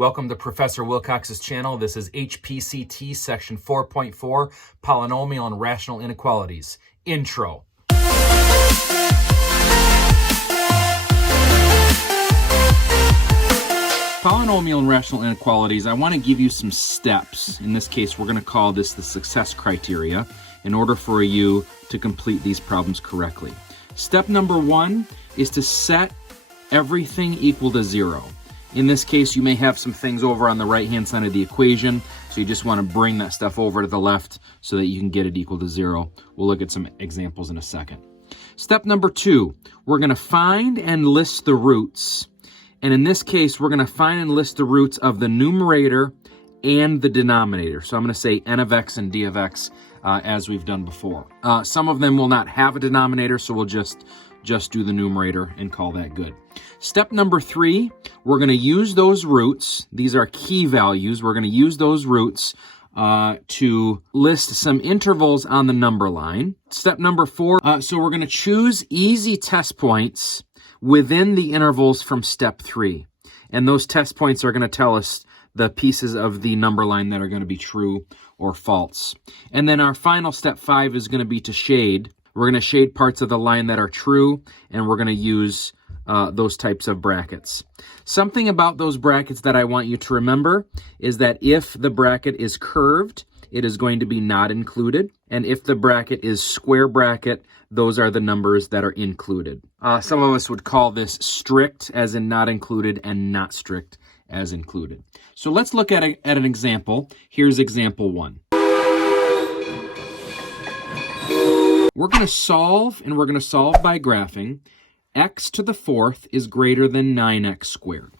Welcome to Professor Wilcox's channel. This is HPCT section 4.4, Polynomial and Rational Inequalities. Intro. Polynomial and rational inequalities, I want to give you some steps. In this case, we're going to call this the success criteria in order for you to complete these problems correctly. Step number one is to set everything equal to 0. In this case, you may have some things over on the right-hand side of the equation, so you just want to bring that stuff over to the left so that you can get it equal to 0. We'll look at some examples in a second. Step number two, we're going to find and list the roots. And in this case, we're going to find and list the roots of the numerator and the denominator. So I'm going to say n of x and d of x as we've done before. Some of them will not have a denominator, so we'll just do the numerator and call that good. Step number three, we're going to use those roots. These are key values. We're going to use those roots to list some intervals on the number line. Step number four, so we're going to choose easy test points within the intervals from step three. And those test points are going to tell us the pieces of the number line that are going to be true or false. And then our final step 5 is going to be to shade. We're going to shade parts of the line that are true, and we're going to use those types of brackets. Something about those brackets that I want you to remember is that if the bracket is curved, it is going to be not included. And if the bracket is square bracket, those are the numbers that are included. Some of us would call this strict, as in not included, and not strict, as included. So let's look at an example. Here's example 1. We're going to solve, and we're going to solve by graphing. X to the fourth is greater than 9x squared.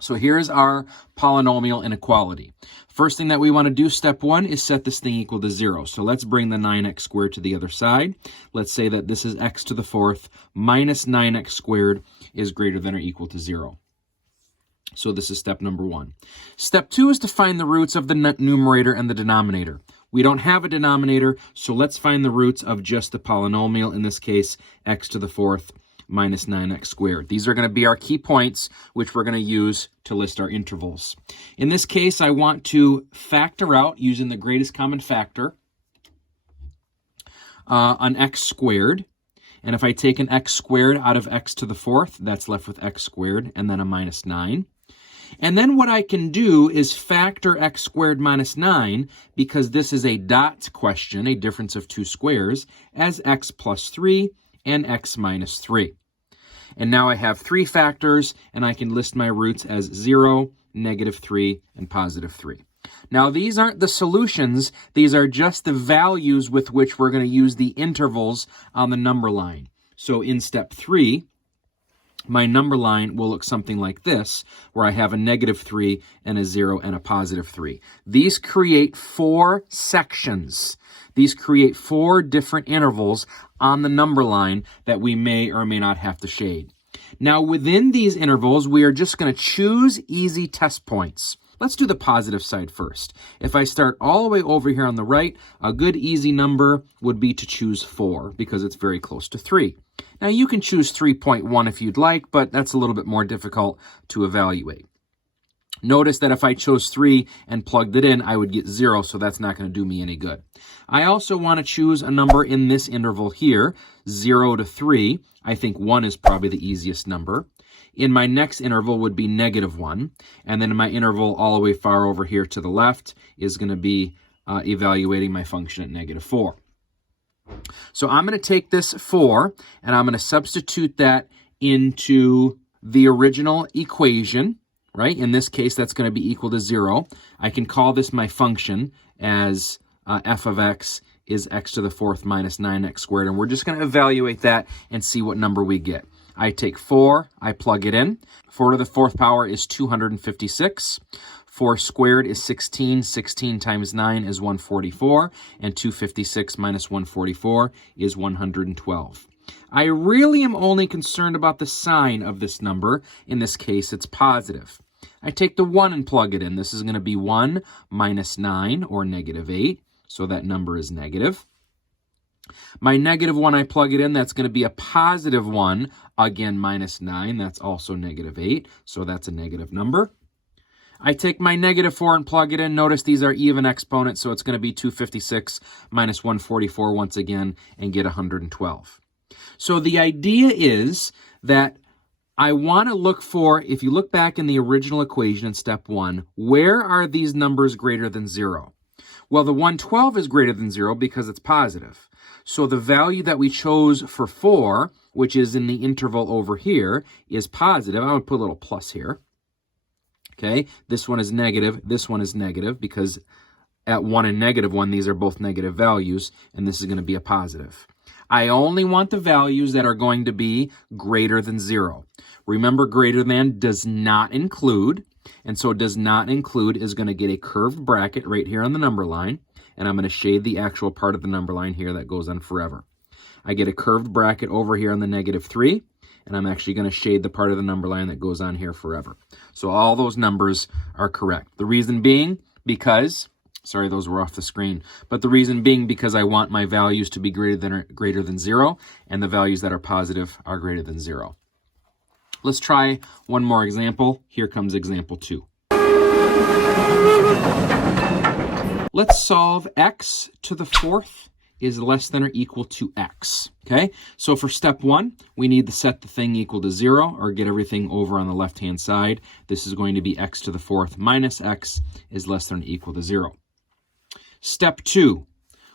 So here's our polynomial inequality. First thing that we want to do, step 1, is set this thing equal to 0. So let's bring the 9x squared to the other side. Let's say that this is x to the fourth minus 9x squared is greater than or equal to 0. So this is step number 1. Step 2 is to find the roots of the numerator and the denominator. We don't have a denominator, so let's find the roots of just the polynomial, in this case, x to the fourth minus 9x squared. These are going to be our key points, which we're going to use to list our intervals. In this case, I want to factor out using the greatest common factor on x squared. And if I take an x squared out of x to the fourth, that's left with x squared and then a minus 9. And then what I can do is factor x squared minus 9, because this is a dot question, a difference of two squares, as x plus 3 and x minus 3. And now I have 3 factors, and I can list my roots as 0, negative 3, and positive 3. Now, these aren't the solutions. These are just the values with which we're going to use the intervals on the number line. So in step 3, my number line will look something like this, where I have a negative 3 and a 0 and a positive 3. These create 4 sections. These create 4 different intervals on the number line that we may or may not have to shade. Now, within these intervals, we are just going to choose easy test points. Let's do the positive side first. If I start all the way over here on the right, a good easy number would be to choose 4, because it's very close to 3. Now, you can choose 3.1 if you'd like, but that's a little bit more difficult to evaluate. Notice that if I chose 3 and plugged it in, I would get 0, so that's not going to do me any good. I also want to choose a number in this interval here, 0 to 3. I think 1 is probably the easiest number. In my next interval would be negative 1, and then in my interval all the way far over here to the left is going to be evaluating my function at negative 4. So I'm going to take this 4, and I'm going to substitute that into the original equation, right? In this case, that's going to be equal to 0. I can call this my function as f of x is x to the fourth minus 9x squared, and we're just going to evaluate that and see what number we get. I take 4, I plug it in. 4 to the fourth power is 256. 4 squared is 16. 16 times 9 is 144. And 256 minus 144 is 112. I really am only concerned about the sign of this number. In this case, it's positive. I take the 1 and plug it in. This is going to be 1 minus 9, or negative 8. So that number is negative. My negative 1, I plug it in. That's going to be a positive 1. Again, minus 9. That's also negative 8. So that's a negative number. I take my -4 and plug it in. Notice these are even exponents, so it's going to be 256 minus 144 once again, and get 112. So the idea is that I want to look for, if you look back in the original equation in step 1, where are these numbers greater than 0? Well, the 112 is greater than 0 because it's positive. So the value that we chose for 4, which is in the interval over here, is positive. I would put a little plus here. Okay, this one is negative, this one is negative, because at 1 and -1, these are both negative values, and this is going to be a positive. I only want the values that are going to be greater than 0. Remember, greater than does not include, and so does not include is going to get a curved bracket right here on the number line, and I'm going to shade the actual part of the number line here that goes on forever. I get a curved bracket over here on the -3, and I'm actually going to shade the part of the number line that goes on here forever. So all those numbers are correct. The reason being because, sorry, those were off the screen, but the reason being because I want my values to be greater than 0, and the values that are positive are greater than 0. Let's try one more example. Here comes example 2. Let's solve x to the 4th is less than or equal to x. Okay, so for step 1, we need to set the thing equal to 0, or get everything over on the left-hand side. This is going to be x to the 4th minus x is less than or equal to 0. Step 2,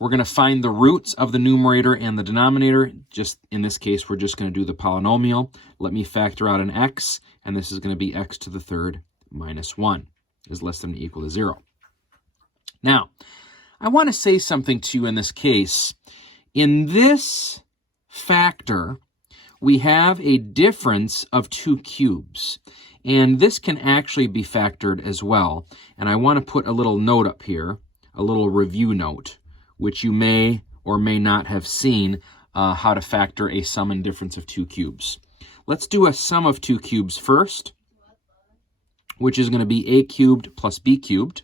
we're going to find the roots of the numerator and the denominator. Just in this case, we're just going to do the polynomial. Let me factor out an x, and this is going to be x to the 3rd minus 1 is less than or equal to 0. Now, I want to say something to you in this case. In this factor, we have a difference of 2 cubes. And this can actually be factored as well. And I want to put a little note up here, a little review note, which you may or may not have seen how to factor a sum and difference of 2 cubes. Let's do a sum of 2 cubes first, which is going to be a cubed plus b cubed.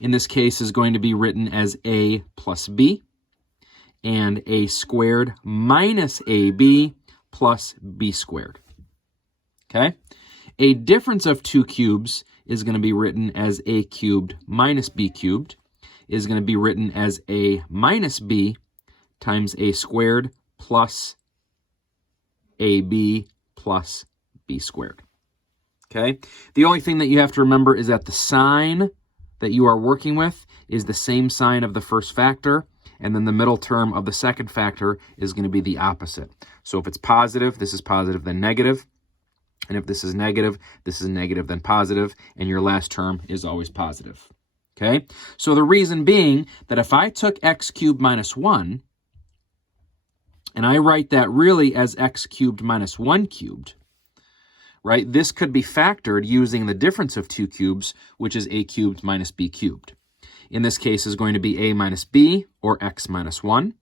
In this case is going to be written as a plus b, and a squared minus ab plus b squared. Okay? A difference of 2 cubes is going to be written as a cubed minus b cubed, is going to be written as a minus b times a squared plus ab plus b squared. Okay? The only thing that you have to remember is that the sign that you are working with is the same sign of the first factor, and then the middle term of the second factor is going to be the opposite. So if it's positive, this is positive, then negative. And if this is negative, then positive, and your last term is always positive. Okay? So the reason being that if I took x cubed minus 1, and I write that really as x cubed minus 1 cubed, right? This could be factored using the difference of 2 cubes, which is a cubed minus b cubed. In this case is going to be a minus b, or x minus 1.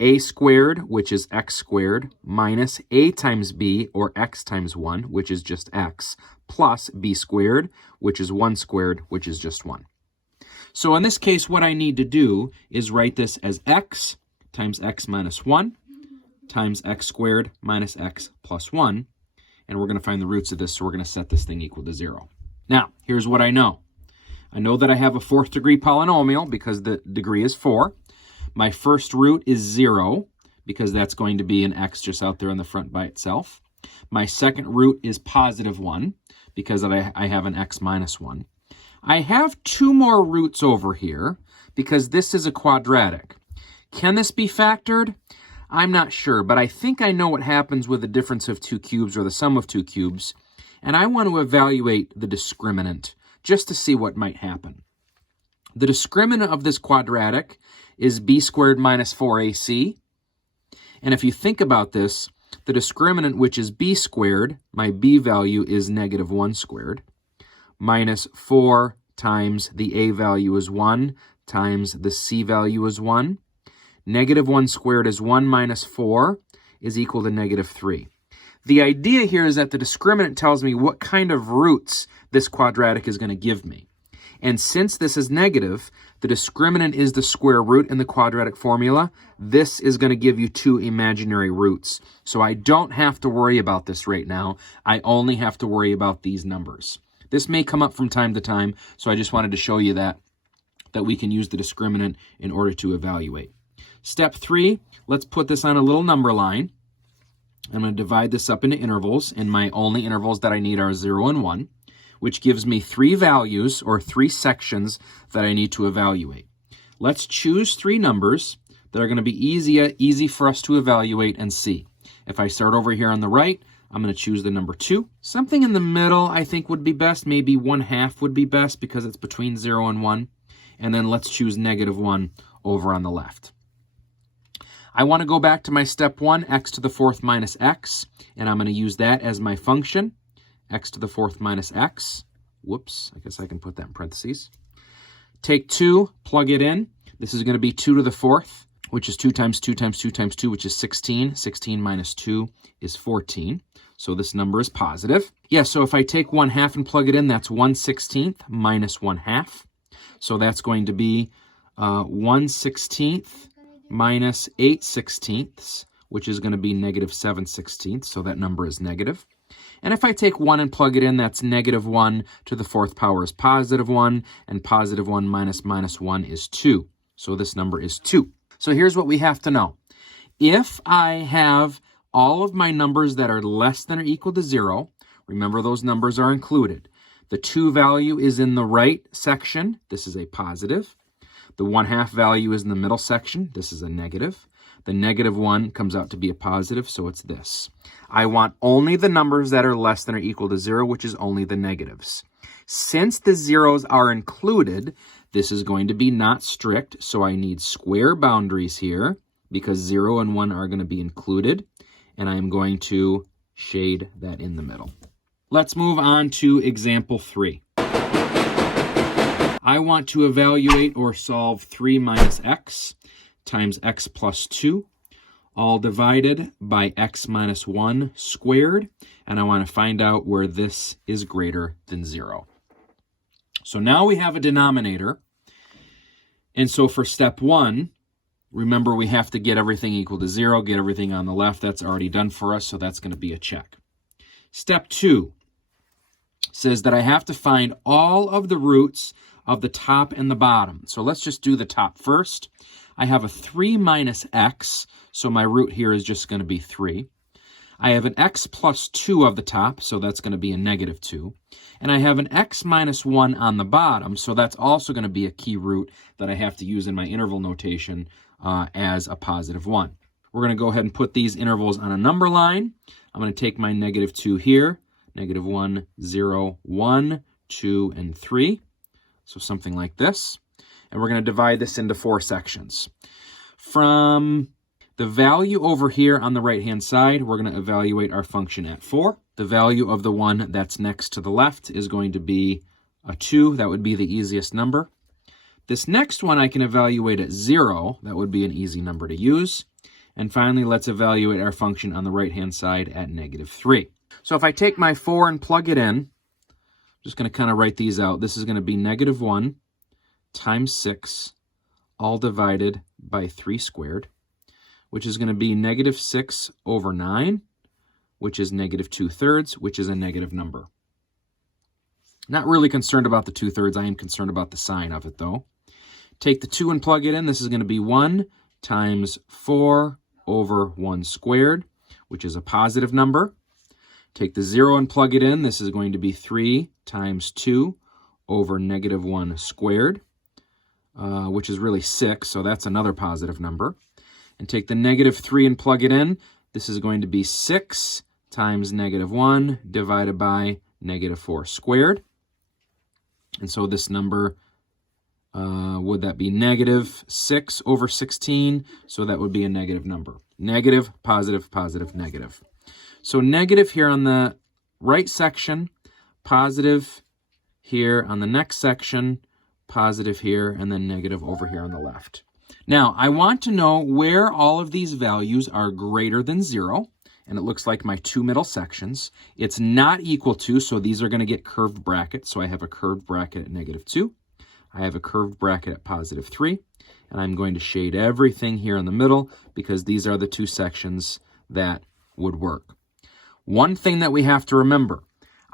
A squared, which is x squared, minus a times b, or x times 1, which is just x, plus b squared, which is 1 squared, which is just 1. So in this case, what I need to do is write this as x times x minus 1 times x squared minus x plus 1. And we're going to find the roots of this, so we're going to set this thing equal to 0. Now, here's what I know. I know that I have a 4th degree polynomial because the degree is 4. My first root is 0 because that's going to be an x just out there in the front by itself. My second root is positive 1 because I have an x minus 1. I have 2 more roots over here because this is a quadratic. Can this be factored? I'm not sure, but I think I know what happens with the difference of 2 cubes or the sum of 2 cubes, and I want to evaluate the discriminant just to see what might happen. The discriminant of this quadratic is b squared minus 4ac, and if you think about this, the discriminant, which is b squared, my b value is negative 1 squared, minus 4 times the a value is 1 times the c value is 1. Negative 1 squared is 1 minus 4 is equal to negative 3. The idea here is that the discriminant tells me what kind of roots this quadratic is going to give me. And since this is negative, the discriminant is the square root in the quadratic formula. This is going to give you 2 imaginary roots. So I don't have to worry about this right now. I only have to worry about these numbers. This may come up from time to time, so I just wanted to show you that we can use the discriminant in order to evaluate. Step 3, let's put this on a little number line. I'm going to divide this up into intervals, and my only intervals that I need are 0 and 1, which gives me 3 values or 3 sections that I need to evaluate. Let's choose 3 numbers that are going to be easy for us to evaluate and see. If I start over here on the right, I'm going to choose the number 2. Something in the middle I think would be best. Maybe 1/2 would be best because it's between 0 and 1. And then let's choose -1 over on the left. I want to go back to my step 1, x to the 4th minus x, and I'm going to use that as my function, x to the 4th minus x. Whoops, I guess I can put that in parentheses. Take 2, plug it in. This is going to be 2 to the 4th, which is 2 times 2 times 2 times 2, which is 16. 16 minus 2 is 14. So this number is positive. Yeah, so if I take 1/2 and plug it in, that's 1/16 minus 1/2. So that's going to be 1/16 minus 8/16, which is going to be -7/16. So that number is negative. And if I take 1 and plug it in, that's -1 to the 4th power is +1, and +1 minus -1 is 2. So this number is 2. So here's what we have to know. If I have all of my numbers that are less than or equal to 0, remember those numbers are included. The 2 value is in the right section. This is a positive. The 1/2 value is in the middle section. This is a negative. The -1 comes out to be a positive, so it's this. I want only the numbers that are less than or equal to 0, which is only the negatives. Since the zeros are included, this is going to be not strict, so I need square boundaries here because 0 and 1 are going to be included, and I'm going to shade that in the middle. Let's move on to example 3. I want to evaluate or solve 3 minus x times x plus 2, all divided by x minus 1 squared, and I want to find out where this is greater than 0. So now we have a denominator, and so for step 1, remember we have to get everything equal to 0, get everything on the left. That's already done for us, so that's going to be a check. Step 2 says that I have to find all of the roots of the top and the bottom. So let's just do the top first. I have a 3 minus x, so my root here is just going to be 3. I have an x plus 2 of the top, so that's going to be a -2. And I have an x minus 1 on the bottom, so that's also going to be a key root that I have to use in my interval notation as a +1. We're going to go ahead and put these intervals on a number line. I'm going to take my -2 here, -1, 0, 1, 2, and 3. So something like this. And we're going to divide this into 4 sections. From the value over here on the right-hand side, we're going to evaluate our function at 4. The value of the one that's next to the left is going to be a 2. That would be the easiest number. This next one I can evaluate at 0. That would be an easy number to use. And finally, let's evaluate our function on the right-hand side at -3. So if I take my 4 and plug it in, I'm just going to kind of write these out. This is going to be -1 times 6, all divided by 3 squared, which is going to be -6 over 9, which is -2/3, which is a negative number. Not really concerned about the 2/3. I am concerned about the sign of it, though. Take the 2 and plug it in. This is going to be 1 times 4 over 1 squared, which is a positive number. Take the 0 and plug it in. This is going to be 3 times 2 over -1 squared, which is really 6, so that's another positive number. And take the -3 and plug it in. This is going to be 6 times -1 divided by -4 squared. And so this number, would that be -6 over 16? So that would be a negative number. Negative, positive, positive, negative. So negative here on the right section, positive here on the next section, positive here, and then negative over here on the left. Now, I want to know where all of these values are greater than 0, and it looks like my 2 middle sections. It's not equal to, so these are going to get curved brackets. So I have a curved bracket at -2. I have a curved bracket at +3, and I'm going to shade everything here in the middle because these are the 2 sections that would work. One thing that we have to remember,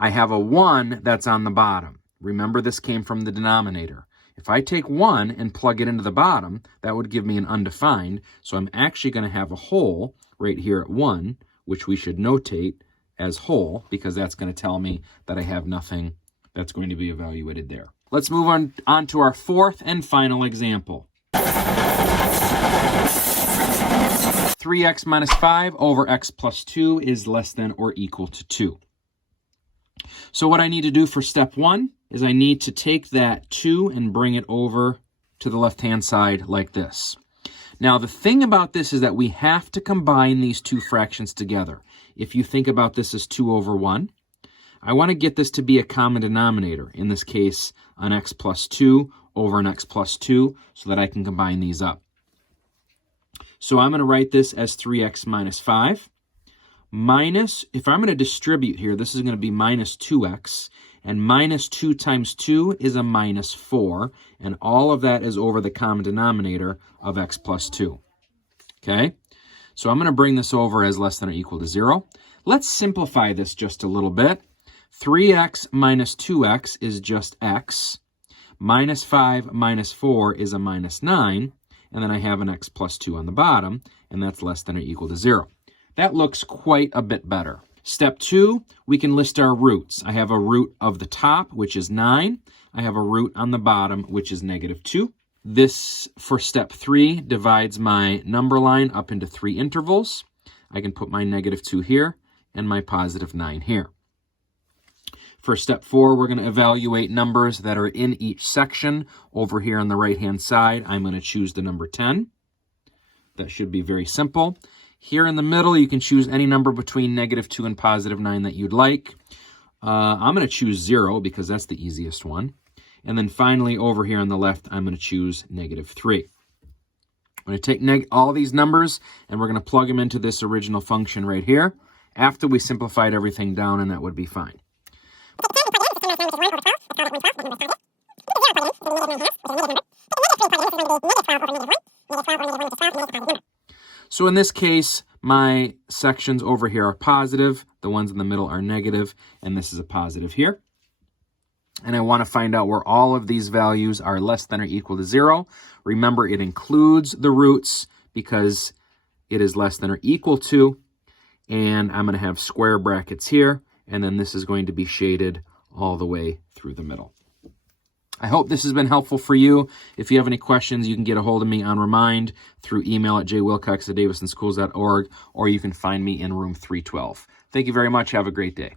I have a 1 that's on the bottom. Remember, this came from the denominator. If I take 1 and plug it into the bottom, that would give me an undefined. So I'm actually going to have a whole right here at 1, which we should notate as whole, because that's going to tell me that I have nothing that's going to be evaluated there. Let's move on to our fourth and final example. 3x minus 5 over x plus 2 is less than or equal to 2. So what I need to do for step 1 is I need to take that 2 and bring it over to the left-hand side like this. Now, the thing about this is that we have to combine these two fractions together. If you think about this as 2 over 1, I want to get this to be a common denominator, in this case, an x plus 2 over an x plus 2, so that I can combine these up. So I'm going to write this as 3x minus 5, minus, if I'm going to distribute here, this is going to be minus 2x, and minus 2 times 2 is a minus 4, and all of that is over the common denominator of x plus 2. Okay? So I'm going to bring this over as less than or equal to 0. Let's simplify this just a little bit. 3x minus 2x is just x. Minus 5 minus 4 is a minus 9. And then I have an x plus 2 on the bottom, and that's less than or equal to 0. That looks quite a bit better. Step 2, we can list our roots. I have a root of the top, which is 9. I have a root on the bottom, which is negative 2. This, for step 3, divides my number line up into 3 intervals. I can put my negative 2 here and my positive 9 here. For step 4, we're going to evaluate numbers that are in each section. Over here on the right-hand side, I'm going to choose the number 10. That should be very simple. Here in the middle, you can choose any number between negative 2 and positive 9 that you'd like. I'm going to choose 0 because that's the easiest one. And then finally, over here on the left, I'm going to choose negative 3. I'm going to take all these numbers, and we're going to plug them into this original function right here after we simplified everything down, and that would be fine. So in this case, my sections over here are positive, the ones in the middle are negative, and this is a positive here. And I want to find out where all of these values are less than or equal to 0. Remember, it includes the roots because it is less than or equal to, and I'm going to have square brackets here, and then this is going to be shaded all the way through the middle. I hope this has been helpful for you. If you have any questions, you can get a hold of me on Remind through email at jwilcox@davisonschools.org, or you can find me in room 312. Thank you very much. Have a great day.